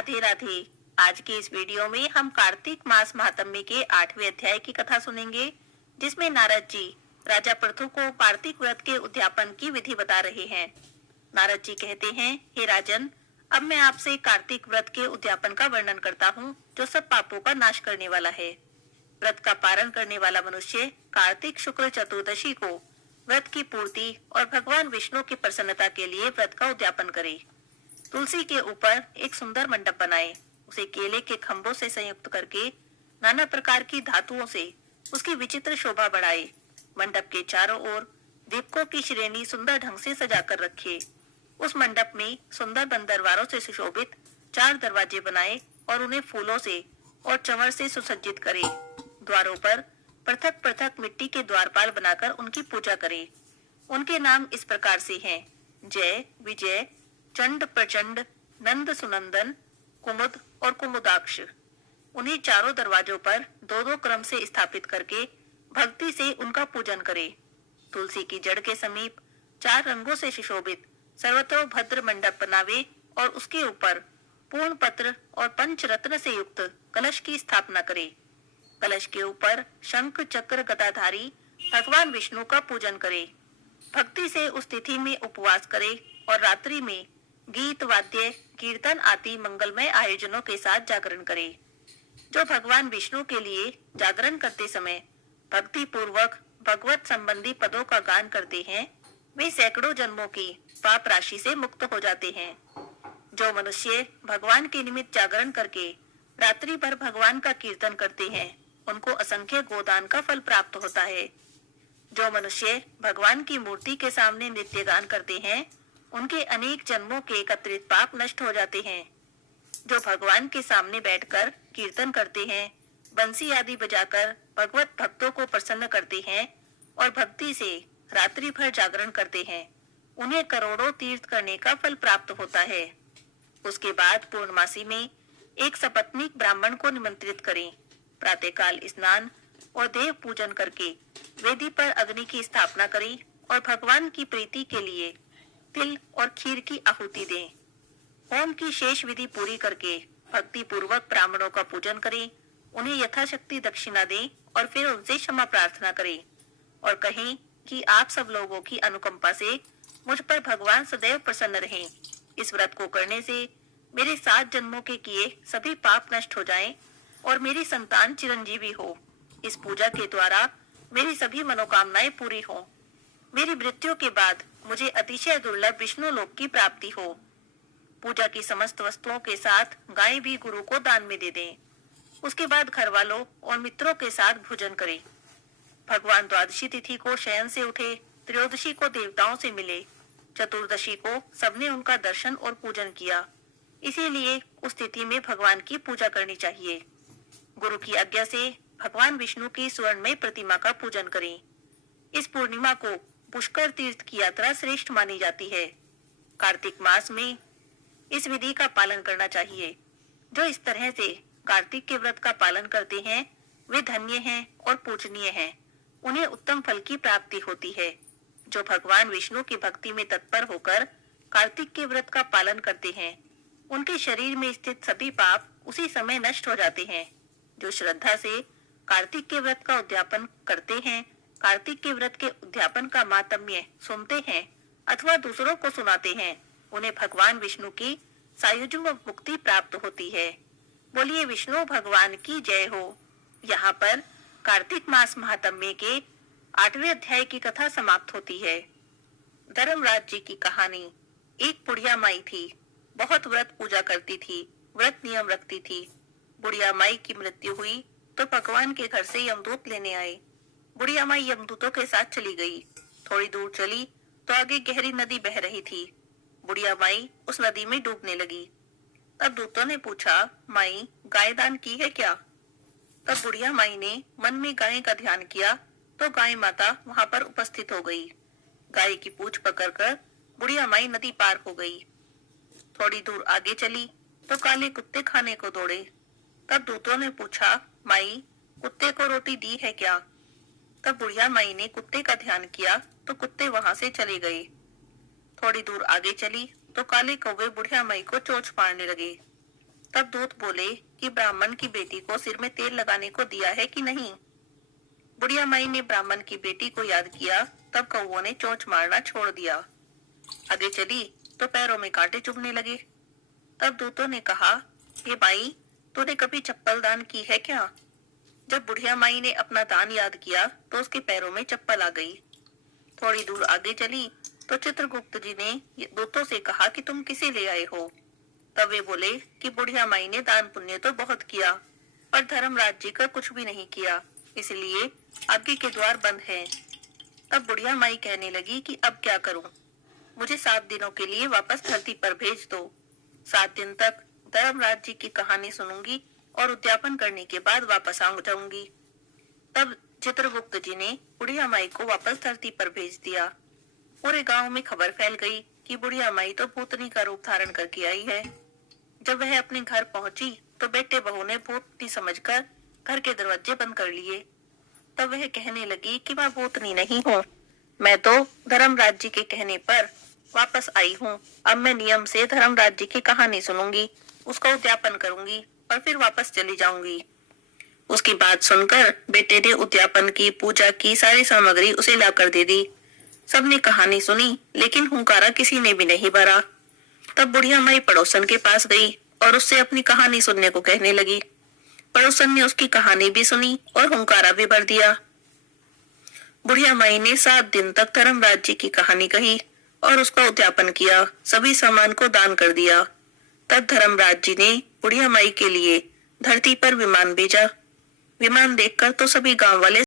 राधे राधे। आज के इस वीडियो में हम कार्तिक मास महात्म्य के 8वें अध्याय की कथा सुनेंगे, जिसमें नारद जी राजा पृथु को कार्तिक व्रत के उद्यापन की विधि बता रहे हैं। नारद जी कहते हैं, हे राजन, अब मैं आपसे कार्तिक व्रत के उद्यापन का वर्णन करता हूँ, जो सब पापों का नाश करने वाला है। व्रत का पालन करने वाला मनुष्य कार्तिक शुक्ल चतुर्दशी को व्रत की पूर्ति और भगवान विष्णु की प्रसन्नता के लिए व्रत का उद्यापन करे। तुलसी के ऊपर एक सुंदर मंडप बनाए, उसे केले के खंभों से संयुक्त करके नाना प्रकार की धातुओं से उसकी विचित्र शोभा बढ़ाए। मंडप के चारों ओर दीपकों की श्रेणी सुंदर ढंग से सजाकर रखे। उस मंडप में सुंदर बंदरवारों से सुशोभित 4 दरवाजे बनाए और उन्हें फूलों से और चंवर से सुसज्जित करे। द्वारों पर पृथक पृथक मिट्टी के द्वारपाल बनाकर उनकी पूजा करे। उनके नाम इस प्रकार से हैं: जय, विजय, चंड, प्रचंड, नंद, सुनंदन, कुमुद और कुमुदाक्ष। उन्हीं चारों दरवाजों पर 2-2 क्रम से स्थापित करके भक्ति से उनका पूजन करे। तुलसी की जड़ के समीप 4 रंगों से सुशोभित सर्वतो भद्र मंडप बनावे और उसके ऊपर पूर्ण पत्र और पंचरत्न से युक्त कलश की स्थापना करे। कलश के ऊपर शंख, चक्र, गदाधारी भगवान विष्णु का पूजन करे। भक्ति से उस तिथि में उपवास करे और रात्रि में गीत, वाद्य, कीर्तन आदि मंगलमय आयोजनों के साथ जागरण करे। जो भगवान विष्णु के लिए जागरण करते समय भक्ति पूर्वक भगवत संबंधी पदों का गान करते हैं, वे सैकड़ों जन्मों की पाप राशि से मुक्त हो जाते हैं। जो मनुष्य भगवान के निमित्त जागरण करके रात्रि भर भगवान का कीर्तन करते हैं, उनको असंख्य गोदान का फल प्राप्त होता है। जो मनुष्य भगवान की मूर्ति के सामने नृत्य गान करते हैं, उनके अनेक जन्मों के एकत्रित पाप नष्ट हो जाते हैं। जो भगवान के सामने बैठकर कीर्तन करते हैं, बंसी आदि बजाकर भगवत भक्तों को प्रसन्न करते हैं और भक्ति से रात्रि भर जागरण करते हैं, उन्हें करोड़ों तीर्थ करने का फल प्राप्त होता है। उसके बाद पूर्णमासी में एक सपत्नीक ब्राह्मण को निमंत्रित करें। प्रातःकाल स्नान और देव पूजन करके वेदी पर अग्नि की स्थापना करें और भगवान की प्रीति के लिए तिल और खीर की आहुति दें। होम की शेष विधि पूरी करके भक्ति पूर्वक ब्राह्मणों का पूजन करें, उन्हें यथाशक्ति दक्षिणा दें और फिर उनसे क्षमा प्रार्थना करें और कहें कि आप सब लोगों की अनुकंपा से मुझ पर भगवान सदैव प्रसन्न रहें। इस व्रत को करने से मेरे 7 जन्मों के किए सभी पाप नष्ट हो जाएं और मेरी संतान चिरंजीवी हो। इस पूजा के द्वारा मेरी सभी मनोकामनाएं पूरी हो। मेरी मृत्यु के बाद मुझे अतिशय दुर्लभ विष्णु लोक की प्राप्ति हो। पूजा की समस्त वस्तुओं के साथ गाय भी गुरु को दान में दे दें। उसके बाद घर वालों और मित्रों के साथ भोजन करें। भगवान द्वादशी तिथि को शयन से उठे, त्रयोदशी को देवताओं से मिले, चतुर्दशी को सबने उनका दर्शन और पूजन किया। इसीलिए उस तिथि में भगवान की पूजा करनी चाहिए। गुरु की आज्ञा से भगवान विष्णु की स्वर्णमय प्रतिमा का पूजन करें। इस पूर्णिमा को पुष्कर तीर्थ की यात्रा श्रेष्ठ मानी जाती है। कार्तिक मास में इस विधि का पालन करना चाहिए। जो इस तरह से कार्तिक के व्रत का पालन करते हैं, वे धन्य हैं और पूजनीय हैं। उन्हें उत्तम फल की प्राप्ति होती है। जो भगवान विष्णु की भक्ति में तत्पर होकर कार्तिक के व्रत का पालन करते हैं, उनके शरीर में स्थित सभी पाप उसी समय नष्ट हो जाते हैं। जो श्रद्धा से कार्तिक के व्रत का उद्यापन करते हैं, कार्तिक के व्रत के उद्यापन का मातम्य सुनते हैं अथवा दूसरों को सुनाते हैं, उन्हें भगवान विष्णु की सायुज्य मुक्ति प्राप्त होती है। बोलिए विष्णु भगवान की जय हो। यहाँ पर कार्तिक मास महात्म्य के 8वें अध्याय की कथा समाप्त होती है। धर्मराज जी की कहानी। एक बुढ़िया माई थी, बहुत व्रत पूजा करती थी, व्रत नियम रखती थी। बुढ़िया माई की मृत्यु हुई तो भगवान के घर से यमदूत लेने आए। बुढ़िया माई यमदूतों के साथ चली गई। थोड़ी दूर चली तो आगे गहरी नदी बह रही थी। बुढ़िया माई उस नदी में डूबने लगी। तब दूतों ने पूछा, माई गाय दान की है क्या? तब बुढ़िया माई ने मन में गाय का ध्यान किया तो गाय माता वहां पर उपस्थित हो गई। गाय की पूंछ पकड़कर बुढ़िया माई नदी पार हो गई। थोड़ी दूर आगे चली तो काले कुत्ते खाने को दौड़े। तब दूतों ने पूछा, माई कुत्ते को रोटी दी है क्या? तब बुढ़िया माई ने कुत्ते का ध्यान किया तो कुत्ते वहां से चले गए। थोड़ी दूर आगे चली तो काले कौवे बुढ़िया माई को चोंच मारने लगे। तब दूत बोले कि ब्राह्मण की बेटी को सिर में तेल लगाने को दिया है कि नहीं। बुढ़िया माई ने ब्राह्मण की बेटी को याद किया, तब कौओं ने चोंच मारना छोड़ दिया। आगे चली तो पैरों में कांटे चुभने लगे। तब दूतों ने कहा, हे माई, तूने कभी चप्पल दान की है क्या? जब बुढ़िया माई ने अपना दान याद किया तो उसके पैरों में चप्पल आ गई। थोड़ी दूर आगे चली तो चित्रगुप्त जी ने दूतों से कहा कि तुम किसे ले आए हो? तब वे बोले कि बुढ़िया माई ने दान पुण्य तो बहुत किया, पर धर्मराज जी का कुछ भी नहीं किया, इसलिए आगे के द्वार बंद हैं। तब बुढ़िया माई कहने लगी कि अब क्या करूं? मुझे 7 दिनों के लिए वापस धरती पर भेज दो। 7 दिन तक धर्मराज जी की कहानी सुनूंगी और उद्यापन करने के बाद वापस आ जाऊंगी। तब चित्रगुप्त जी ने बुढ़िया माई को वापस धरती पर भेज दिया। पूरे गांव में खबर फैल गई कि बुढ़िया माई तो भूतनी का रूप धारण करके आई है। जब वह अपने घर पहुंची तो बेटे बहू ने भूतनी समझकर घर के दरवाजे बंद कर लिए। तब वह कहने लगी कि मैं भूतनी नहीं हूँ, मैं तो धर्मराज जी के कहने पर वापस आई हूँ। अब मैं नियम से धर्मराज जी की कहानी सुनूंगी, उसका उद्यापन करूंगी और फिर वापस चली जाऊंगी। उसकी बात सुनकर बेटे ने उद्यापन की, पूजा की सारी सामग्री उसे लाकर दे दी। सबने कहानी सुनी, लेकिन हुंकारा किसी ने भी नहीं भरा। तब बुढ़िया माई पड़ोसन के पास गई और उससे अपनी कहानी सुनने को कहने लगी। पड़ोसन ने उसकी कहानी भी सुनी और हुंकारा भी भर दिया। बुढ़िया माई ने 7 दिन तक धर्मराज जी की कहानी कही और उसका उद्यापन किया, सभी सामान को दान कर दिया। तब धर्मराज जी ने बुढ़िया माई के लिए धरती पर विमान भेजा। विमान देखकर तो सभी गांव वाले